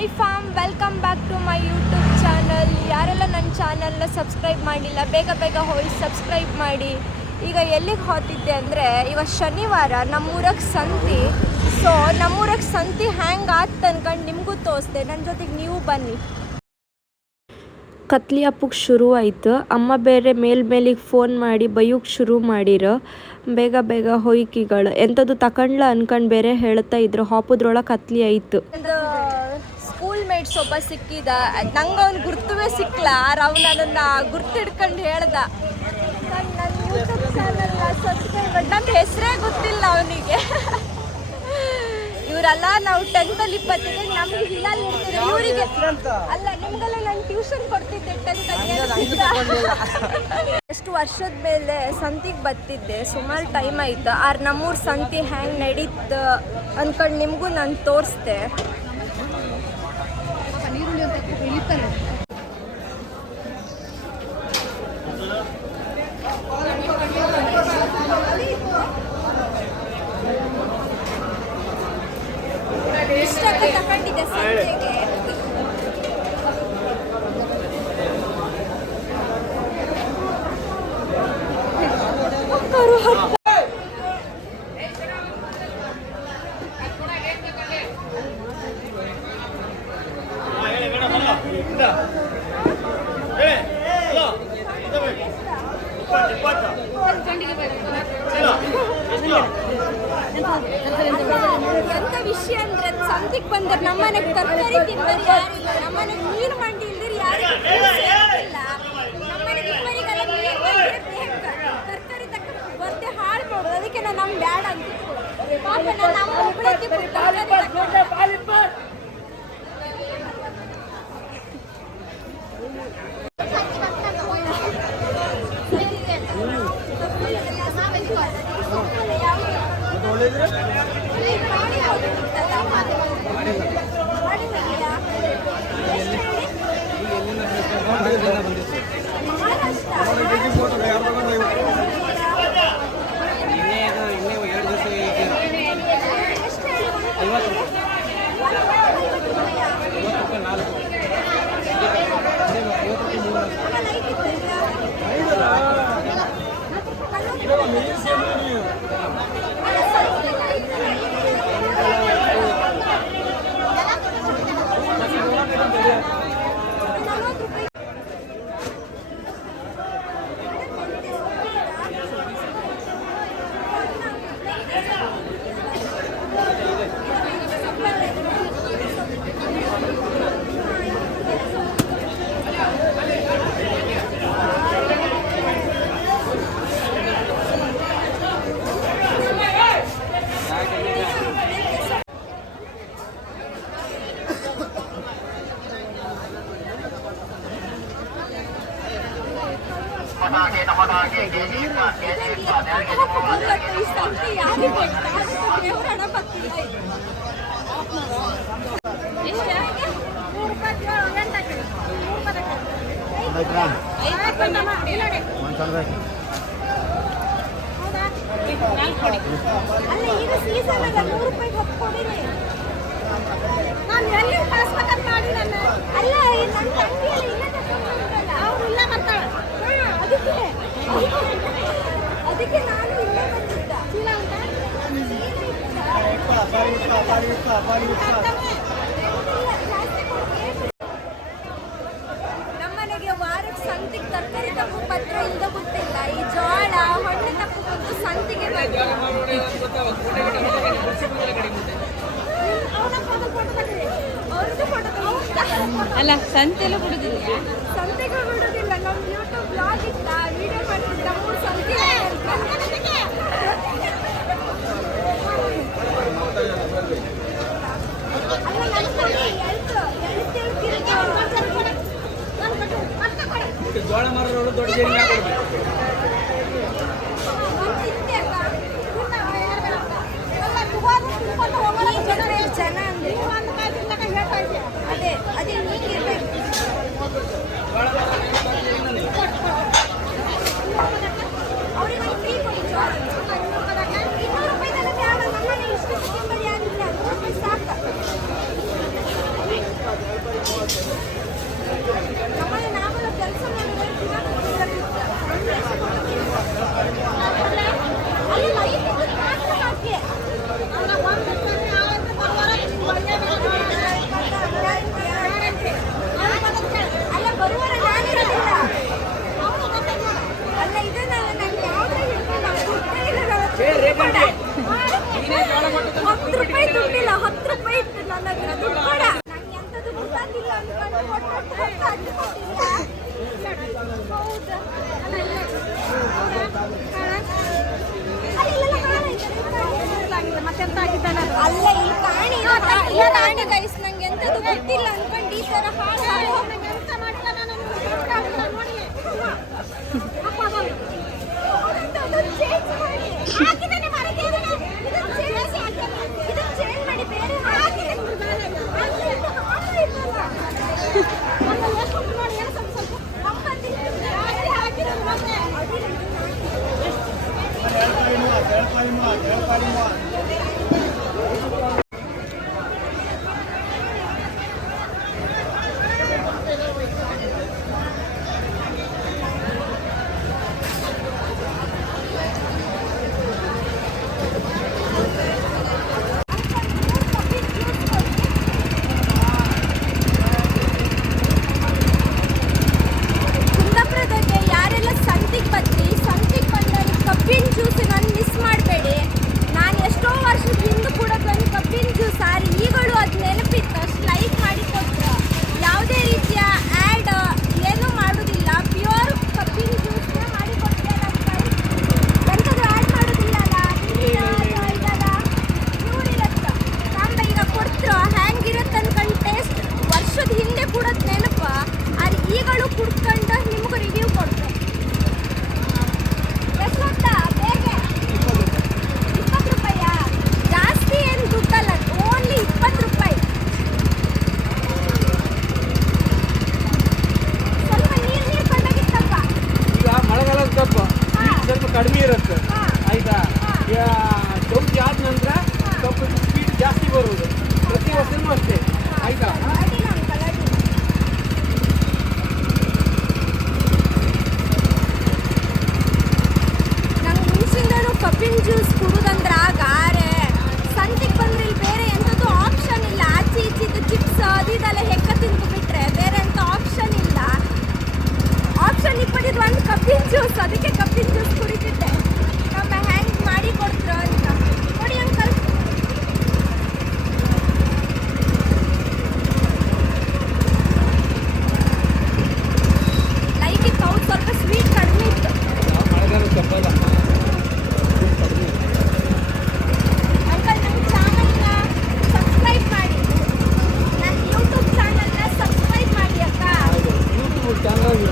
Hi fam, welcome back to my YouTube channel. ಯಾರೆಲ್ಲ ನನ್ನ ಚಾನಲ್ನ ಸಬ್ಸ್ಕ್ರೈಬ್ ಮಾಡಿಲ್ಲ ಬೇಗ ಹೋಗಿ ಸಬ್ಸ್ಕ್ರೈಬ್ ಮಾಡಿ. ಈಗ ಎಲ್ಲಿಗೆ ಹೋಗ್ತಿದ್ದೆ ಅಂದರೆ, ಇವತ್ತು ಶನಿವಾರ ನಮ್ಮೂರಾಗ ಸಂತಿ. ಸೊ ನಮ್ಮೂರಾಗ ಸಂತಿ ಹ್ಯಾಂಗೆ ಆತು ಅನ್ಕೊಂಡು ನಿಮಗೂ ತೋರಿಸ್ದೆ. ನನ್ನ ಜೊತೆಗೆ ನೀವು ಬನ್ನಿ. ಕತ್ಲಿ ಹಪ್ಪಕ್ಕೆ ಶುರು ಆಯ್ತು. ಅಮ್ಮ ಬೇರೆ ಮೇಲಿಗೆ ಫೋನ್ ಮಾಡಿ ಬೈಯೋಕ್ಕೆ ಶುರು ಮಾಡಿರ. ಬೇಗ ಹೊಯ್ಕಿಗಳು ಎಂಥದ್ದು ತಕೊಂಡ್ಲ ಅನ್ಕೊಂಡು ಬೇರೆ ಹೇಳ್ತಾ ಇದ್ರು. ಹಾಪುದ್ರೊಳಗೆ ಕತ್ಲಿ ಆಯ್ತು. ಸ್ಕೂಲ್ ಮೇಟ್ಸ್ ಒಬ್ಬ ಸಿಕ್ಕಿದ, ನಂಗೆ ಅವ್ನು ಗುರ್ತವೇ ಸಿಕ್ಕಲ. ಅವ್ನು ಅದನ್ನು ಗುರ್ತಿಡ್ಕೊಂಡು ಹೇಳ್ದ, ನನ್ನ ಯೂಟ್ಯೂಬ್ ಚಾನಲ್ನ ಸಬ್ಸ್ಕ್ರೈಬ್. ನನ್ನ ಹೆಸರೇ ಗೊತ್ತಿಲ್ಲ ಅವನಿಗೆ. ಇವರೆಲ್ಲ ನಾವು 10th 20ಗೆ ನಮ್ಗೆ ಹಿಲಾಲ್ ಇರ್ತಿದ್ದೆ. ಇವರಿಗೆ ಅಲ್ಲ, ನಿಮ್ಗೆಲ್ಲ ನಾನು ಟ್ಯೂಷನ್ ಕೊಡ್ತಿದ್ದೆ 10th. ಎಷ್ಟು ವರ್ಷದ ಮೇಲೆ ಸಂತಿಗೆ ಬರ್ತಿದ್ದೆ, ಸುಮಾರು ಟೈಮ್ ಆಯ್ತು. ನಮ್ಮೂರು ಸಂತಿ ಹ್ಯಾಂಗೆ ನಡೀತು ಅಂದ್ಕೊಂಡು ನಿಮಗೂ ನಾನು ತೋರಿಸ್ದೆ. ಎಷ್ಟಕ್ಕೆ ತಗೊಂಡಿದ್ದೆ ಸಂತೆಗೆ? ಎಂತ ವಿಷಯ ಅಂದ್ರೆ, ಸಂತಿಗೆ ಬಂದ್ರೆ ನಮ್ಮನೆಗೆ ತರಕಾರಿ ತಿನ್ನೋರು ಯಾರಿಲ್ಲ, ನಮ್ಮನೆಗೆ ಮೀನು ಮಂಡಿ ಇಲ್ದಿರಿ ಯಾರಿಲ್ಲ. ನಮ್ಮನೆಗೆ ಇಬ್ಬರಿಗೆಲ್ಲ ಮೀನು ಬಂದ್ರೆ ಬೇಕು, ತರಕಾರಿ ತಕ್ಕ ಬರ್ದೆ ಹಾಳು ಮಾಡೋದು. ಅದಕ್ಕೆ ನಾನು ನಮ್ಗೆ ಬ್ಯಾಡ ಅಂತ ಪಾಪ ನಾನು ನಮ್ಮ ಒಬ್ಬಳಕ್ಕೆ ತರಕಾರಿ ಅಲ್ಲ, ಈಗ ಸೀಸನ್ ಅಲ್ಲ, 100 ರೂಪಾಯಿಗೆ ಹೊತ್ಕೊಡಿರಿ. ನಾನು ಎಲ್ಲಿ ಕಳಿಸ್ಬೇಕಂತ ಮಾಡಿ ನಾನು. ಅಲ್ಲ, ನನ್ನ ತಂಗಿಯಲ್ಲಿ ಇಲ್ಲ ತಗೊಂಡಿಲ್ಲ, ಅವ್ರು ಇಲ್ಲ ಬರ್ತಾಳೆ. ಅದಕ್ಕೆ ನಾನು ಇಲ್ಲೇ ಬಂದಿದ್ದ. ನಮ್ಮನೆಗೆ ವಾರಕ್ಕೆ ಸಂತಿಗೆ ತರಕಾರಿ ತಪ್ಪು ಪತ್ರ ಇಲ್ಲದ ಗೊತ್ತಿಲ್ಲ. ಈ ಜೋಳ ಹಣ್ಣು ತಪ್ಪು ಬಂದು ಸಂತಿಗೆ ಅಲ್ಲ, ಸಂತೆಲ್ಲ ಬಿಡುದಿಲ್ಲ. ಸಂತೆಗೆ ಬಿಡುದಿಲ್ಲ. ನಮ್ಮ ಯೂಟ್ಯೂಬ್ ಬ್ಲಾಗ್ ಇತ್ತ, ವಿಡಿಯೋ ಮಾಡ್ತಿದ್ದ. 3 ಸಂತೆ ಜೋಳ ಮಾರೋರು ದೊಡ್ಡ ಜನ ಅಂದ್ರೆ ಅದೇ ಅದೇ ನೀಗಿರ್ಬೇಕು. ಅವ್ರಿಗೆ ಫ್ರೀ ಕೊಡಿ ಜೋಳ. 200 ರೂಪಾಯಿದೆಲ್ಲ ಬೇಡ, ನಮ್ಮನೆ ಇಷ್ಟು ತಿಂಬರಿ ಆಗಿಲ್ಲ, 100 ರೂಪಾಯಿ ಸಾಕು. ಕೆಲಸ ಅಲ್ಲ ಬರುವರ ನಾನಿರೋದಿಲ್ಲ ಅಲ್ಲ ಇದನ್ನ ನಂಗೆ ಯಾವುದೇ 10 ರೂಪಾಯಿ ದುಡ್ಡಿಲ್ಲ 10 ರೂಪಾಯಿ ಇತ್ತು ನನ್ನ ಹತ್ರ ದುಡ್ಡು ಕೊಡ ನಂಗೆ ಎಂಥದ್ದು ಗೊತ್ತಾಗಿಲ್ಲ ಅನ್ಕೊಂಡು ಹೌದಾ ಮತ್ತೆ ಎಂತ ಆಗಿದ್ದಾನೆ ಅಲ್ಲ ಇಲ್ಲಿ ಕಾಣಿ ಗೈಸ್ ನಂಗೆ ಎಂಥದ್ದು ಗೊತ್ತಿಲ್ಲ ಅನ್ಕೊಂಡು ಈ ಥರ ಹಾಳು ಎಂತ ಮಾಡಿಲ್ಲ ನಾನು ಚೇಂಜ್ ಮಾಡಿ ಬೇರೆ ಕಬ್ಬಿನ ಜ್ಯೂಸ್ ನಾನು ಮಿಸ್ ಮಾಡಬೇಡಿ. ನಾನು ಎಷ್ಟೋ ವರ್ಷದ ಹಿಂದೆ ಕೂಡ ಒಂದು ಕಬ್ಬಿನ ಜ್ಯೂಸ್ ಈಗಳು ಅದು ನೆನಪಿತ್ತು ಅಷ್ಟು ಲೈಕ್ ಮಾಡಿ ಕೊಟ್ಟರು. ಯಾವುದೇ ರೀತಿಯ ಆ್ಯಡ್ ಏನೂ ಮಾಡೋದಿಲ್ಲ, ಪ್ಯೂರ್ ಕಬ್ಬಿನ ಜ್ಯೂಸ್ನೇ ಮಾಡಿ ಕೊಟ್ಟರೆ ನನ್ನ ಎಂಥದ್ದು ಆ್ಯಡ್ ಮಾಡೋದಿಲ್ಲ ಅಲ್ಲ ಇದಲ್ಲ ನೂರಿರತ್ತು ಸಾಂಬ ಈಗ ಕೊಡ್ತರು ಹ್ಯಾಂಗಿರುತ್ತೆ ಅನ್ಕೊಂಡು ಟೇಸ್ಟ್ ವರ್ಷದ ಹಿಂದೆ ಕೂಡ ನೆನಪು ಈಗಳು ಕುಡ್ಕೊಂಡು ನಿಮಗೂ ರಿವ್ಯೂ ಕೊಡ್ತಾರೆ. ಜಾಸ್ತಿ ಏನು ದುಡ್ಡಲ್ಲ, ಓನ್ಲಿ 20 ರೂಪಾಯಿ. ಸ್ವಲ್ಪ ನೀರು ಕೊಂಡೋಗಿತ್ತಪ್ಪ. ಈಗ ಮಳೆಗಾಲದ ಕಪ್ಪ ಸ್ವಲ್ಪ ಕಡಿಮೆ ಇರುತ್ತೆ ಆಯ್ತಾ. ಚೌಕಿ ಆದ ನಂತರ ಕಪ್ಪು ಸ್ಪೀಡ್ ಜಾಸ್ತಿ ಬರುವುದು ಪ್ರತಿ ವರ್ಷನೂ ಅಷ್ಟೇ ಆಯ್ತಾ. ಕಬ್ಬಿನ ಜ್ಯೂಸ್ ಕುಡುದಂದ್ರೆ ಗಾರೆ ಸಂತಿಗೆ ಬಂದ್ರೆ ಇಲ್ಲಿ ಬೇರೆ ಎಂಥದ್ದು ಆಪ್ಷನ್ ಇಲ್ಲ. ಆಚೆ ಈಚಿದ್ದು ಚಿಪ್ಸ್ ಅದಿದೆಲ್ಲ ಹೆಕ್ಕ ತಿಂದು ಬಿಟ್ರೆ ಬೇರೆ ಎಂಥ ಆಪ್ಷನ್ ಇಲ್ಲ. ಆಪ್ಷನ್ ಇಪ್ಪತ್ತಿದ್ದು ಒಂದು ಕಬ್ಬಿನ ಜ್ಯೂಸ್, ಅದಕ್ಕೆ ಕಬ್ಬಿನ ಜ್ಯೂಸ್ ಕುಡಿತಿದ್ದೆ. ನಮ್ಮ ಹ್ಯಾಂಗ್ ಮಾಡಿ ಕೊಡ್ತರು ಅಂತ ನೋಡಿ ಅಂಕಲ್. ಲೈಕ್ ಇತ್ತು ಅವ್ರು ಸ್ವಲ್ಪ ಸ್ವೀಟ್ ಕಡಿಮೆ ಇತ್ತು. ಯೂಟ್ಯೂಬ್ ಚಾನಲ್ಗೆ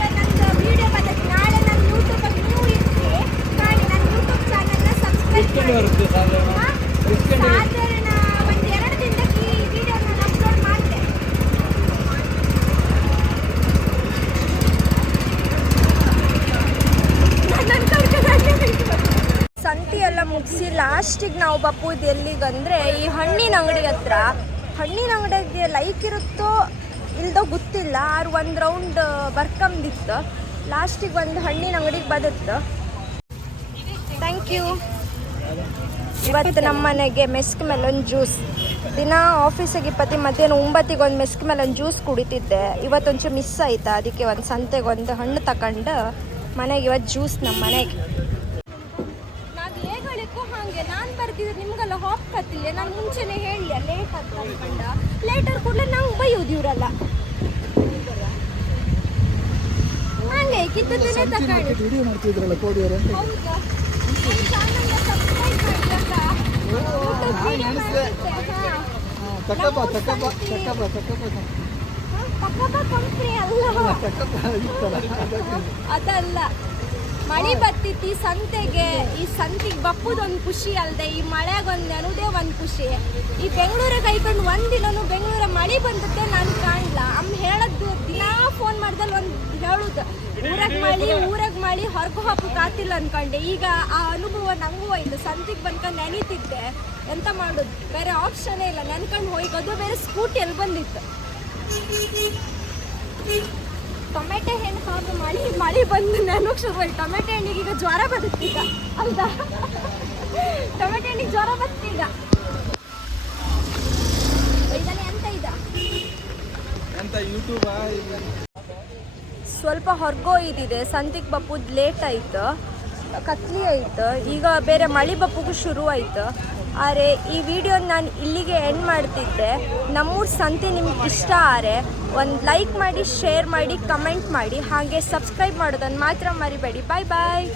ನನ್ನ ವಿಡಿಯೋ ಬಂದೈತೆ. ನಾಳೆ ನಾನು ಯೂಟ್ಯೂಬಲ್ಲಿ ನೀವು ಇರ್ತೀವಿ ಮಾಡಿ ನನ್ನ ಯೂಟ್ಯೂಬ್ ಚಾನಲ್ನ ಸಬ್ಸ್ಕ್ರೈಬ್ ಮಾಡಿ. ಸಾಧಾರಣ ಒಂದು 2 ದಿನಕ್ಕೆ ಈ ವಿಡಿಯೋ ನಾನು ಅಪ್ಲೋಡ್ ಮಾಡಿದೆ. ಸಂತಿ ಎಲ್ಲ ಮುಗಿಸಿ ಲಾಸ್ಟಿಗೆ ನಾವು ಬಪ್ಪುದು ಎಲ್ಲಿಗಂದರೆ ಈ ಹಣ್ಣಿನ ಅಂಗಡಿ ಹತ್ರ. ಹಣ್ಣಿನ ಅಂಗಡಿಗೆ ಲೈಕ್ ಇರುತ್ತೋ ಇಲ್ದೋ ಗೊತ್ತಿಲ್ಲ, ಒಂದು ರೌಂಡ್ ಬರ್ಕಂದಿತ್ತು. ಲಾಸ್ಟಿಗೆ ಒಂದು ಹಣ್ಣಿನ ಅಂಗಡಿಗೆ ಬದುತ್ತು. Thank you. ಇವತ್ತು ನಮ್ಮ ಮನೆಗೆ ಮೆಸ್ಕ್ ಮೆಲನ್ ಜ್ಯೂಸ್. ದಿನ ಆಫೀಸಿಗೆ ಮಧ್ಯಾಹ್ನ 9ಗೆ ಒಂದು ಮೆಸ್ಕ್ ಮೆಲನ್ ಜ್ಯೂಸ್ ಕುಡಿತಿದ್ದೆ. ಇವತ್ತೊಂಚೂರು ಮಿಸ್ ಆಯ್ತಾ, ಅದಕ್ಕೆ ಒಂದು ಸಂತೆಗೆ ಒಂದು ಹಣ್ಣು ತಗೊಂಡು ಮನೆಗೆ ಇವತ್ತು ಜ್ಯೂಸ್ ನಮ್ಮ ಮನೆಗೆ. ನಾವು ಹೇಗಳಿಗೂ ಹಾಗೆ ನಾನು ಬರ್ತಿದ್ರೆ ನಿಮಗೆಲ್ಲ ಹೋಗ್ಕತ್ತಿಲ್ಲ. ನಾನು ಮುಂಚೆನೇ ಹೇಳಿ ಲೇಟ್ ಅಂತ ಅನ್ಕೊಂಡ. ಲೇಟರ್ ಕೂಡಲೇ ನಂಗೆ ಬೈಯೋದು ಇವರಲ್ಲ. ಹಂಗೆ ಕಿತ್ತದನ್ನೇ ತಗೊಂಡು ಹೌದಾ ಚಾನಲ್ನ ಸಬ್ಸ್ಕ್ರೈಬ್ ಮಾಡಿ ಕಂಪ್ನಿ ಅದಲ್ಲ. ಮಳೆ ಬತ್ತಿತ್ತು ಈ ಸಂತೆಗೆ. ಈ ಸಂತೆಗೆ ಬಪ್ಪುದೊಂದು ಖುಷಿ ಅಲ್ಲದೆ ಈ ಮಳೆಗೊಂದು ಅನ್ನೋದೇ ಒಂದು ಖುಷಿ. ಈ ಬೆಂಗಳೂರಿಗೆ ಕೈಕೊಂಡು ಒಂದಿನೂ ಬೆಂಗಳೂರ ಮಳೆ ಬಂದದ್ದೇ ನಾನು ಕಾಣಲ್ಲ. ಅಮ್ಮ ಹೇಳದ್ದು ದಿನಾ ಫೋನ್ ಮಾಡ್ದಲ್ಲಿ ಒಂದು ಹೇಳುದು ಊರಾಗ ಮಳೆ ಹೊರಗೆ ಹೋಗಕ್ಕಾತಿಲ್ಲ ಅನ್ಕೊಂಡೆ. ಈಗ ಆ ಅನುಭವ ನಂಗೂ ಹೋಯ್ತು. ಸಂತೆಗೆ ಬಂದ್ಕೊಂಡು ನೆನೀತಿದ್ದೆ, ಎಂತ ಮಾಡೋದು ಬೇರೆ ಆಪ್ಷನೇ ಇಲ್ಲ. ನೆನ್ಕೊಂಡು ಹೋಗಿ ಅದು ಬೇರೆ ಸ್ಕೂಟಿಯಲ್ಲಿ ಬಂದಿತ್ತು. ಟೊಮೆಟೊ ಹಣ್ಣು ಹಾಕು ಮಳೆ ಬಂದು ನನಗೆ ಶುರುವಾಯ್ತು. ಟೊಮೆಟೊ ಹಣ್ಣಿಗೆ ಈಗ ಜ್ವರ ಬರುತ್ತೆ ಈಗ ಹೌದಾ? ಟೊಮೆಟೊ ಹಣ್ಣಿಗೆ ಜ್ವರ ಬರುತ್ತೆ ಈಗ. ಇದನ್ನ ಎಂತ ಯೂಟ್ಯೂಬ್ ಸ್ವಲ್ಪ ಹೊರಗೋಯ್ದಿದೆ. ಸಂತಿಗೆ ಬಪ್ಪುದು ಲೇಟ್ ಆಯ್ತು, ಕತ್ಲಿ ಆಯ್ತು. ಈಗ ಬೇರೆ ಮಳೆ ಬಪ್ಪುಗೂ ಶುರು ಆಯ್ತು. ಆದರೆ ಈ ವಿಡಿಯೋ ನಾನು ಇಲ್ಲಿಗೆ ಎಂಡ್ ಮಾಡ್ತಿದ್ದೆ. ನಮ್ಮೂರ ಸಂತೆ ನಿಮ್ಗೆ ಇಷ್ಟ ಆದರೆ ಒಂದು ಲೈಕ್ ಮಾಡಿ, ಶೇರ್ ಮಾಡಿ, ಕಮೆಂಟ್ ಮಾಡಿ, ಹಾಗೆ ಸಬ್ಸ್ಕ್ರೈಬ್ ಮಾಡೋದನ್ನು ಮಾತ್ರ ಮರಿಬೇಡಿ. ಬಾಯ್ ಬಾಯ್.